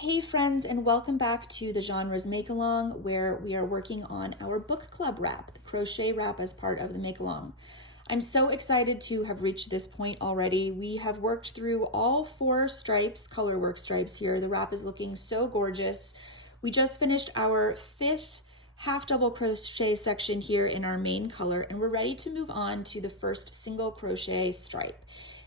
Hey friends, and welcome back to the Genres Make-Along, where we are working on our book club wrap, the crochet wrap as part of the Make-Along. I'm so excited to have reached this point already. We have worked through all 4 stripes, colorwork stripes here. The wrap is looking so gorgeous. We just finished our 5th half double crochet section here in our main color, and we're ready to move on to the first single crochet stripe.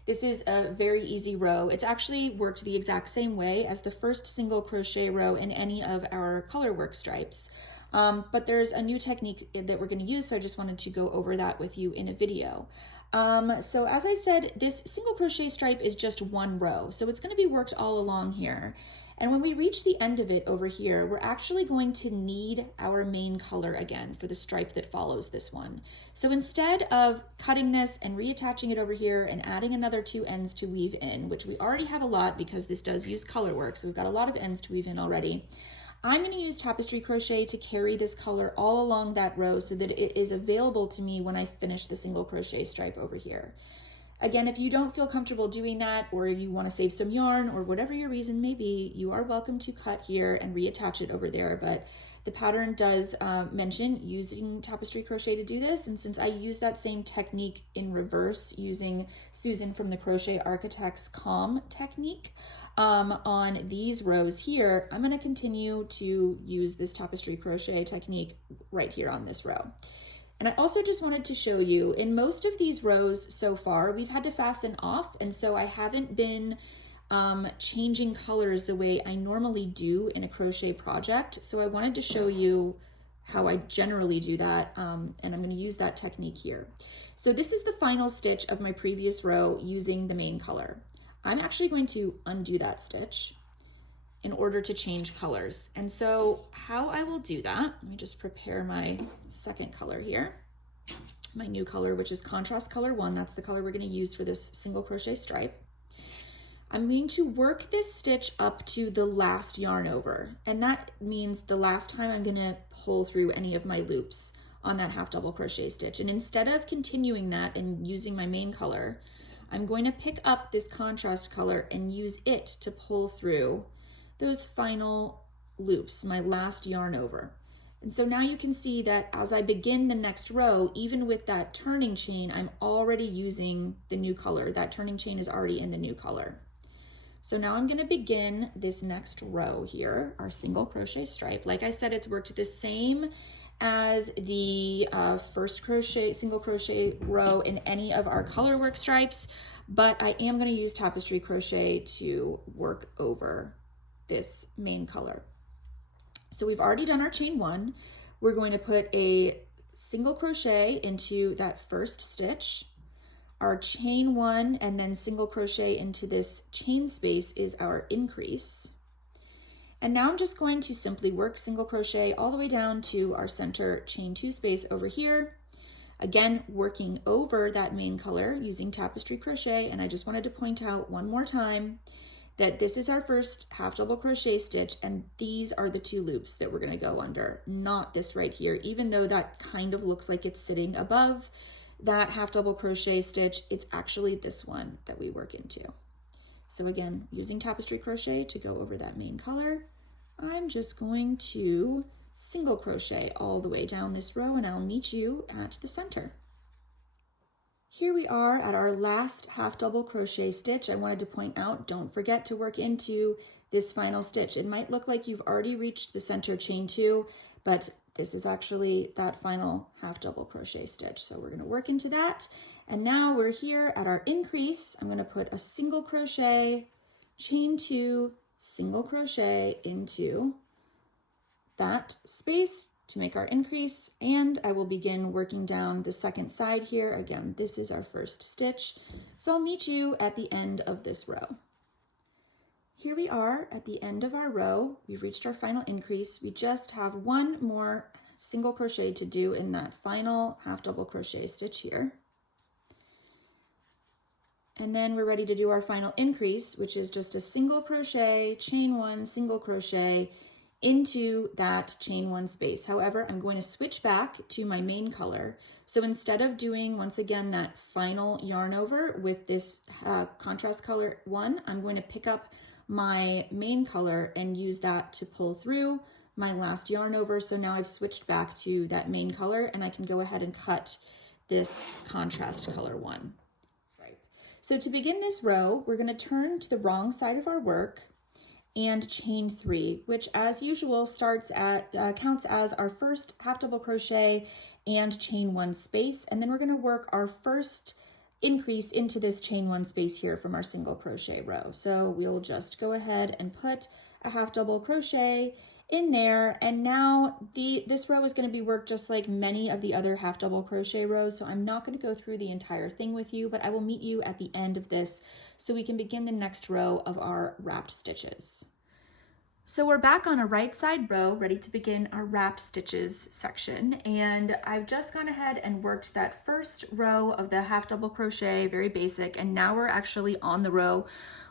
This is a very easy row. It's actually worked the exact same way as the first single crochet row in any of our colorwork stripes. But there's a new technique that we're going to use, so I just wanted to go over that with you in a video. So as I said, this single crochet stripe is just 1 row, so it's going to be worked all along here. And when we reach the end of it over here, we're actually going to need our main color again for the stripe that follows this one. So instead of cutting this and reattaching it over here and adding another 2 ends to weave in, which we already have a lot because this does use color work, so we've got a lot of ends to weave in already, I'm going to use tapestry crochet to carry this color all along that row so that it is available to me when I finish the single crochet stripe over here. Again, if you don't feel comfortable doing that, or you want to save some yarn, or whatever your reason may be, you are welcome to cut here and reattach it over there. But the pattern does mention using tapestry crochet to do this. And since I use that same technique in reverse using Susan from the Crochet Architect's Calm technique on these rows here, I'm going to continue to use this tapestry crochet technique right here on this row. And I also just wanted to show you, in most of these rows so far, we've had to fasten off, and so I haven't been changing colors the way I normally do in a crochet project. So I wanted to show you how I generally do that, and I'm going to use that technique here. So this is the final stitch of my previous row using the main color. I'm actually going to undo that stitch in order to change colors. And so how I will do that, let me just prepare my second color here, my new color, which is contrast color 1. That's the color we're going to use for this single crochet stripe. I'm going to work this stitch up to the last yarn over, and that means the last time I'm going to pull through any of my loops on that half double crochet stitch. And instead of continuing that and using my main color, I'm going to pick up this contrast color and use it to pull through those final loops, my last yarn over. And so now you can see that as I begin the next row, even with that turning chain, I'm already using the new color. That turning chain is already in the new color. So now I'm going to begin this next row here, our single crochet stripe. Like I said, it's worked the same as the first single crochet row in any of our colorwork stripes, but I am going to use tapestry crochet to work over this main color. So we've already done our chain 1. We're going to put a single crochet into that first stitch. Our chain 1 and then single crochet into this chain space is our increase. And now I'm just going to simply work single crochet all the way down to our center chain 2 space over here. Again, working over that main color using tapestry crochet. And I just wanted to point out one more time that this is our first half double crochet stitch, and these are the 2 loops that we're going to go under, not this right here. Even though that kind of looks like it's sitting above that half double crochet stitch, it's actually this one that we work into. So again, using tapestry crochet to go over that main color, I'm just going to single crochet all the way down this row, and I'll meet you at the center. Here we are at our last half double crochet stitch. I wanted to point out, don't forget to work into this final stitch. It might look like you've already reached the center chain 2, but this is actually that final half double crochet stitch. So we're going to work into that. And now we're here at our increase. I'm going to put a single crochet, chain 2, single crochet into that space to make our increase, and I will begin working down the second side here. Again, this is our first stitch, so I'll meet you at the end of this row. Here we are at the end of our row. We've reached our final increase. We just have 1 more single crochet to do in that final half double crochet stitch here. And then we're ready to do our final increase, which is just a single crochet, chain 1, single crochet, into that chain 1 space. However, I'm going to switch back to my main color. So instead of doing, once again, that final yarn over with this contrast color 1, I'm going to pick up my main color and use that to pull through my last yarn over. So now I've switched back to that main color and I can go ahead and cut this contrast color one. Right. So to begin this row, we're going to turn to the wrong side of our work and chain 3, which as usual counts as our first half double crochet and chain 1 space. And then we're going to work our first increase into this chain 1 space here from our single crochet row. So we'll just go ahead and put a half double crochet in there, and now this row is going to be worked just like many of the other half double crochet rows, so I'm not going to go through the entire thing with you, but I will meet you at the end of this so we can begin the next row of our wrapped stitches. So we're back on a right side row, ready to begin our wrap stitches section, and I've just gone ahead and worked that first row of the half double crochet, very basic, and now we're actually on the row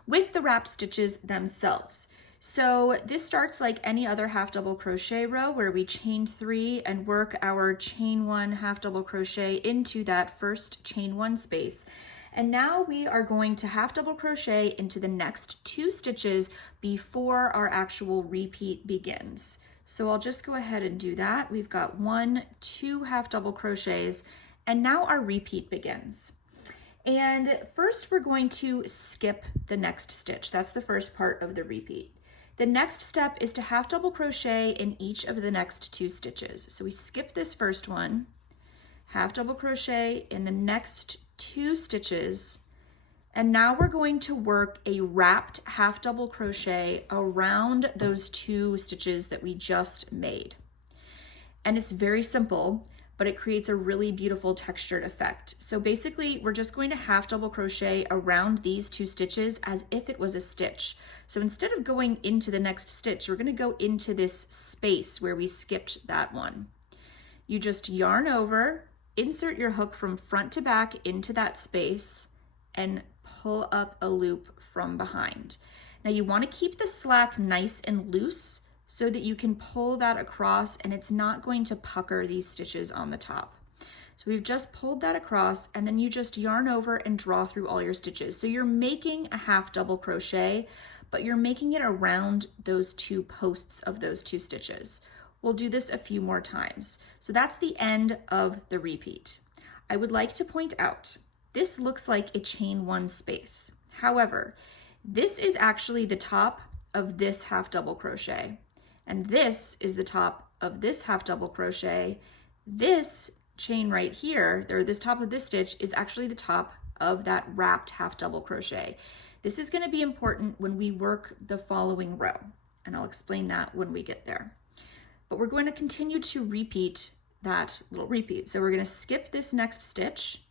with the wrapped stitches themselves. So this starts like any other half double crochet row where we chain 3 and work our chain 1 half double crochet into that first chain 1 space. And now we are going to half double crochet into the next 2 stitches before our actual repeat begins. So I'll just go ahead and do that. We've got 1, 2 half double crochets, and now our repeat begins. And first we're going to skip the next stitch. That's the first part of the repeat. The next step is to half double crochet in each of the next 2 stitches. So we skip this first one, half double crochet in the next 2 stitches, and now we're going to work a wrapped half double crochet around those 2 stitches that we just made. And it's very simple, but it creates a really beautiful textured effect. So basically, we're just going to half double crochet around these 2 stitches as if it was a stitch. So instead of going into the next stitch, we're going to go into this space where we skipped that one. You just yarn over, insert your hook from front to back into that space, and pull up a loop from behind. Now you want to keep the slack nice and loose so that you can pull that across and it's not going to pucker these stitches on the top. So we've just pulled that across, and then you just yarn over and draw through all your stitches. So you're making a half double crochet, but you're making it around those 2 posts of those 2 stitches. We'll do this a few more times. So that's the end of the repeat. I would like to point out, this looks like a chain 1 space. However, this is actually the top of this half double crochet, and this is the top of this half double crochet. This chain right here, or this top of this stitch, is actually the top of that wrapped half double crochet. This is going to be important when we work the following row, and I'll explain that when we get there. But we're going to continue to repeat that little repeat. So we're going to skip this next stitch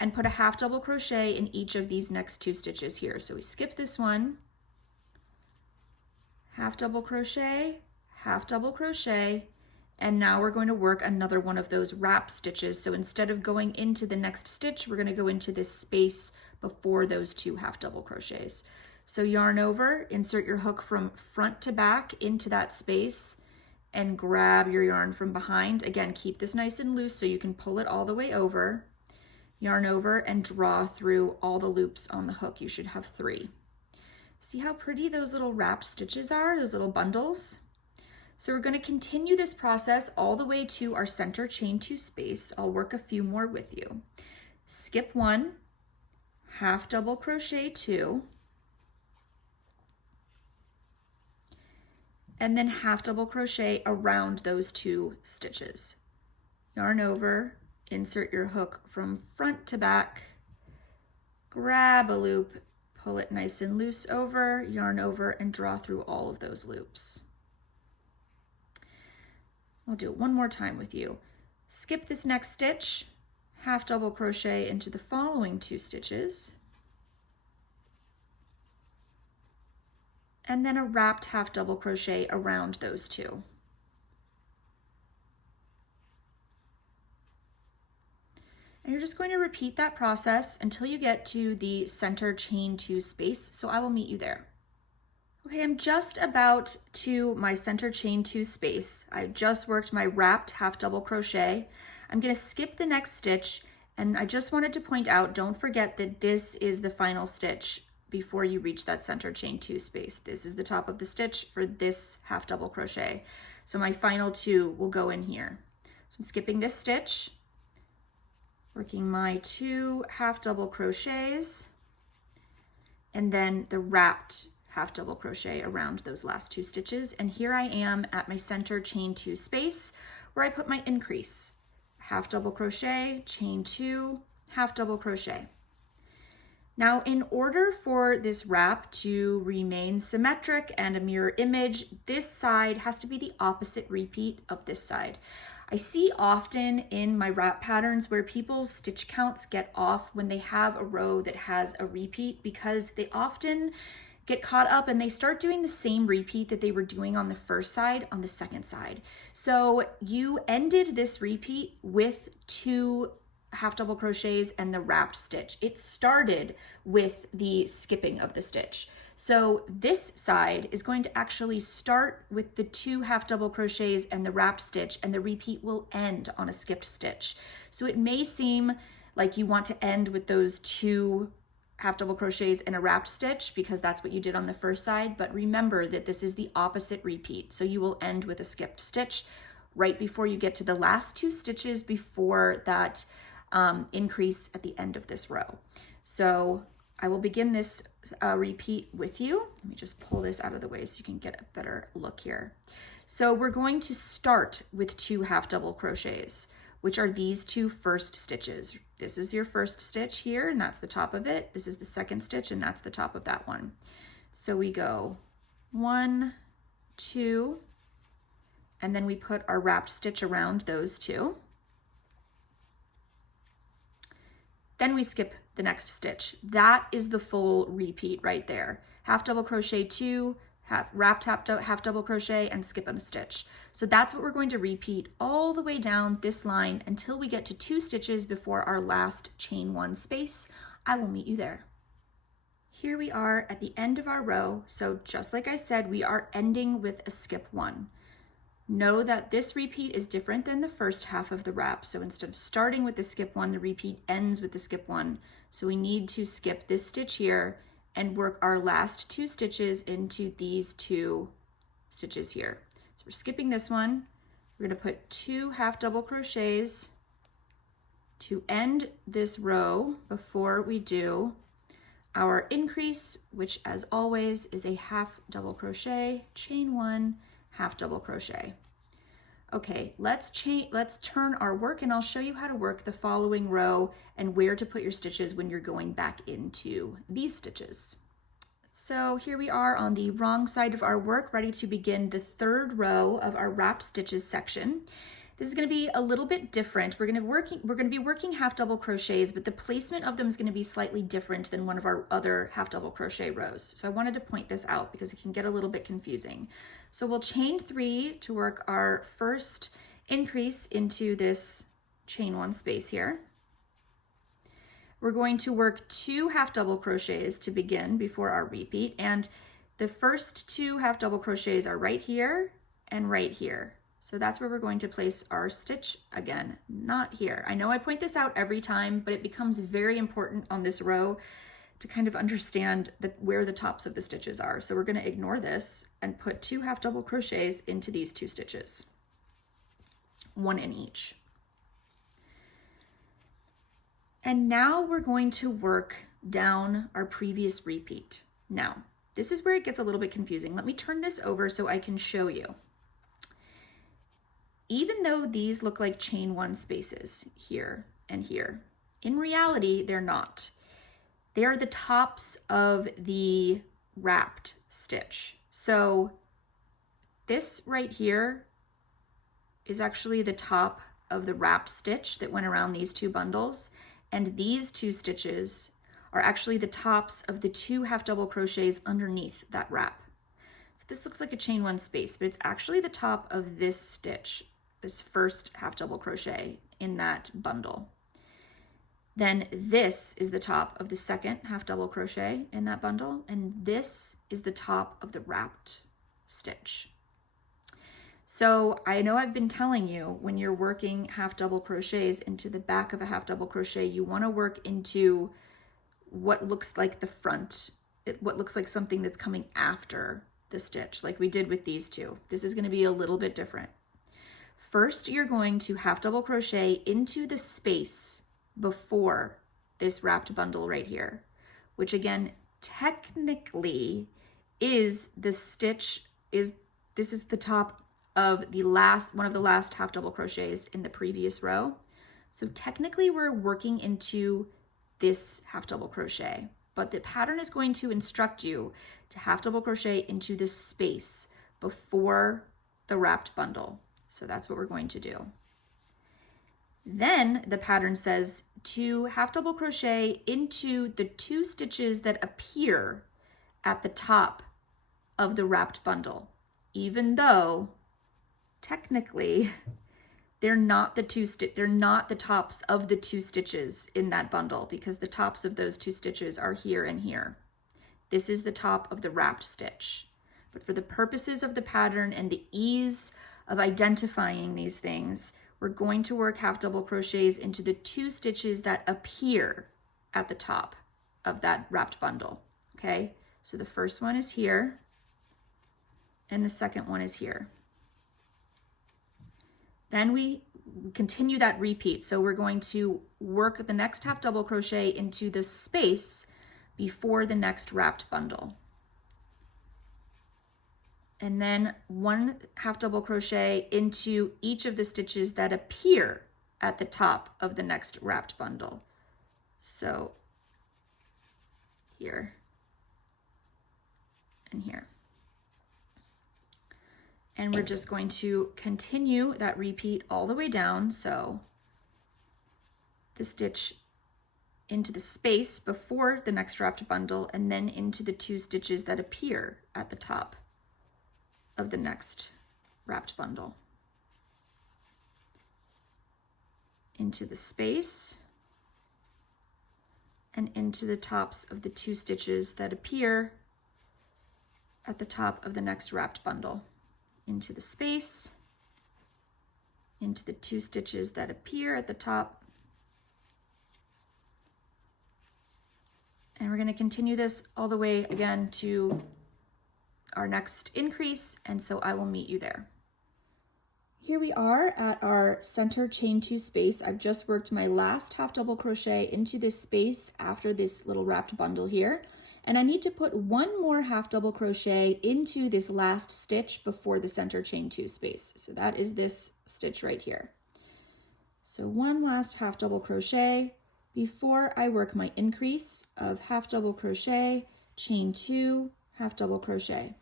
and put a half double crochet in each of these next 2 stitches here. So we skip this one, half double crochet, and now we're going to work another one of those wrap stitches. So instead of going into the next stitch, we're going to go into this space before those 2 half double crochets. So yarn over, insert your hook from front to back into that space, and grab your yarn from behind. Again, keep this nice and loose so you can pull it all the way over. Yarn over and draw through all the loops on the hook. You should have 3. See how pretty those little wrapped stitches are, those little bundles? So we're going to continue this process all the way to our center chain 2 space. I'll work a few more with you. Skip 1, half double crochet 2, and then half double crochet around those 2 stitches. Yarn over, insert your hook from front to back, grab a loop, pull it nice and loose over, yarn over, and draw through all of those loops. I'll do it one more time with you. Skip this next stitch, half double crochet into the following 2 stitches, and then a wrapped half double crochet around those 2. And you're just going to repeat that process until you get to the center chain 2 space, so I will meet you there. Okay, I'm just about to my center chain 2 space. I've just worked my wrapped half double crochet. I'm going to skip the next stitch, and I just wanted to point out, don't forget that this is the final stitch, before you reach that center chain 2 space. This is the top of the stitch for this half double crochet. So my final 2 will go in here. So I'm skipping this stitch, working my 2 half double crochets, and then the wrapped half double crochet around those last 2 stitches. And here I am at my center chain 2 space where I put my increase. Half double crochet, chain 2, half double crochet. Now, in order for this wrap to remain symmetric and a mirror image, this side has to be the opposite repeat of this side. I see often in my wrap patterns where people's stitch counts get off when they have a row that has a repeat, because they often get caught up and they start doing the same repeat that they were doing on the first side on the second side. So you ended this repeat with 2 half double crochets and the wrapped stitch. It started with the skipping of the stitch. So this side is going to actually start with the 2 half double crochets and the wrapped stitch, and the repeat will end on a skipped stitch. So it may seem like you want to end with those 2 half double crochets and a wrapped stitch because that's what you did on the first side, but remember that this is the opposite repeat. So you will end with a skipped stitch right before you get to the last 2 stitches before that increase at the end of this row. So I will begin this repeat with you. Let me just pull this out of the way so you can get a better look here. So we're going to start with 2 half double crochets, which are these 2 first stitches. This is your first stitch here, and that's the top of it. This is the second stitch, and that's the top of that one. So we go 1, 2, and then we put our wrapped stitch around those 2. Then we skip the next stitch. That is the full repeat right there. Half double crochet 2, wrapped half double crochet, and skip a stitch. So that's what we're going to repeat all the way down this line until we get to 2 stitches before our last chain 1 space. I will meet you there. Here we are at the end of our row. So just like I said, we are ending with a skip 1. Know that this repeat is different than the first half of the wrap. So instead of starting with the skip 1, the repeat ends with the skip 1. So we need to skip this stitch here and work our last 2 stitches into these 2 stitches here. So we're skipping this one. We're going to put 2 half double crochets to end this row before we do our increase, which as always is a half double crochet, chain 1, half double crochet. Okay, let's turn our work, and I'll show you how to work the following row and where to put your stitches when you're going back into these stitches. So here we are on the wrong side of our work, ready to begin the 3rd row of our wrapped stitches section. This is going to be a little bit different. We're going to be working half double crochets, but the placement of them is going to be slightly different than one of our other half double crochet rows. So I wanted to point this out because it can get a little bit confusing. So we'll chain 3 to work our first increase into this chain 1 space here. We're going to work 2 half double crochets to begin before our repeat, and the first 2 half double crochets are right here and right here. So that's where we're going to place our stitch again, not here. I know I point this out every time, but it becomes very important on this row to kind of understand where the tops of the stitches are. So we're going to ignore this and put 2 half double crochets into these 2 stitches, 1 in each. And now we're going to work down our previous repeat. Now, this is where it gets a little bit confusing. Let me turn this over so I can show you. Even though these look like chain 1 spaces here and here, in reality, they're not. They are the tops of the wrapped stitch. So this right here is actually the top of the wrapped stitch that went around these 2 bundles. And these 2 stitches are actually the tops of the 2 half double crochets underneath that wrap. So this looks like a chain 1 space, but it's actually the top of this stitch, this first half double crochet in that bundle. Then this is the top of the second half double crochet in that bundle, and this is the top of the wrapped stitch. So I know I've been telling you when you're working half double crochets into the back of a half double crochet, you want to work into what looks like the front what looks like something that's coming after the stitch, like we did with these two. This is going to be a little bit different. First, you're going to half double crochet into the space before this wrapped bundle right here, which again, technically is the stitch this is the top of the last, one of the last half double crochets in the previous row. So technically we're working into this half double crochet, but the pattern is going to instruct you to half double crochet into this space before the wrapped bundle. So that's what we're going to do. Then the pattern says to half double crochet into the 2 stitches that appear at the top of the wrapped bundle, even though technically they're not the tops of the 2 stitches in that bundle, because the tops of those 2 stitches are here and here. This is the top of the wrapped stitch. But for the purposes of the pattern and the ease of identifying these things, we're going to work half double crochets into the 2 stitches that appear at the top of that wrapped bundle. Okay, so the first one is here and the second one is here. Then we continue that repeat. So we're going to work the next half double crochet into the space before the next wrapped bundle. And then 1 half double crochet into each of the stitches that appear at the top of the next wrapped bundle. So here and here. And we're just going to continue that repeat all the way down. So the stitch into the space before the next wrapped bundle, and then into the 2 stitches that appear at the top of the next wrapped bundle. Into the space and into the tops of the 2 stitches that appear at the top of the next wrapped bundle. Into the space, into the 2 stitches that appear at the top. And we're going to continue this all the way again to our next increase, and so I will meet you there. Here we are at our center chain 2 space. I've just worked my last half double crochet into this space after this little wrapped bundle here. And I need to put 1 more half double crochet into this last stitch before the center chain 2 space. So that is this stitch right here. So 1 last half double crochet before I work my increase of half double crochet, chain 2, half double crochet.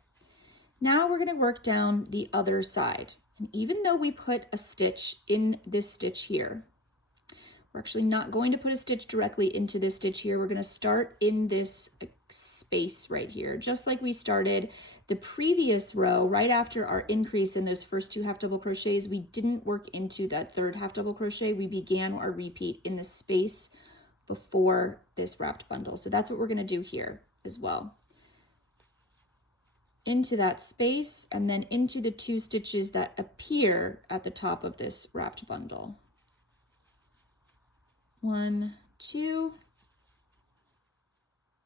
Now we're going to work down the other side. And even though we put a stitch in this stitch here, we're actually not going to put a stitch directly into this stitch here. We're going to start in this space right here, just like we started the previous row. Right after our increase in those first 2 half double crochets, we didn't work into that 3rd half double crochet. We began our repeat in the space before this wrapped bundle. So that's what we're going to do here as well. Into that space and then into the 2 stitches that appear at the top of this wrapped bundle. 1, 2,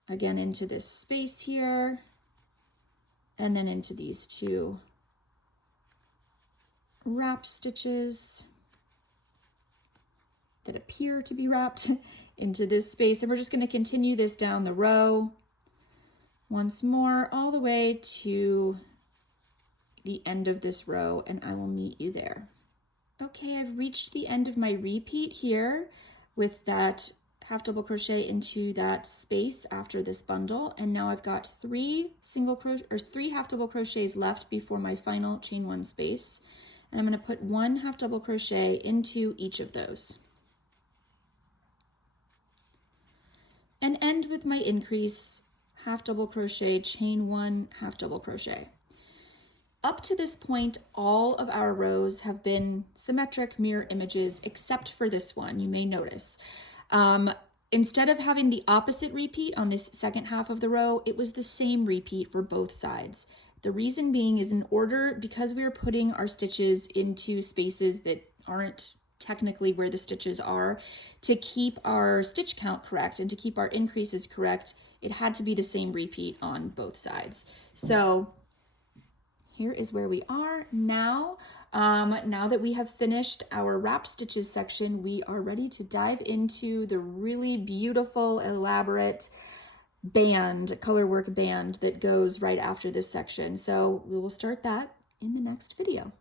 again into this space here, and then into these 2 wrapped stitches that appear to be wrapped into this space. And we're just going to continue this down the row once more all the way to the end of this row, and I will meet you there. Okay, I've reached the end of my repeat here with that half double crochet into that space after this bundle, and now I've got 3 half double crochets left before my final chain 1 space, and I'm going to put 1 half double crochet into each of those and end with my increase, half double crochet, chain 1, half double crochet. Up to this point, all of our rows have been symmetric mirror images, except for this one, you may notice. Instead of having the opposite repeat on this second half of the row, it was the same repeat for both sides. The reason being is because we are putting our stitches into spaces that aren't technically where the stitches are, to keep our stitch count correct and to keep our increases correct, it had to be the same repeat on both sides. So here is where we are now. Now that we have finished our wrap stitches section, we are ready to dive into the really beautiful, elaborate band, color work band that goes right after this section. So we will start that in the next video.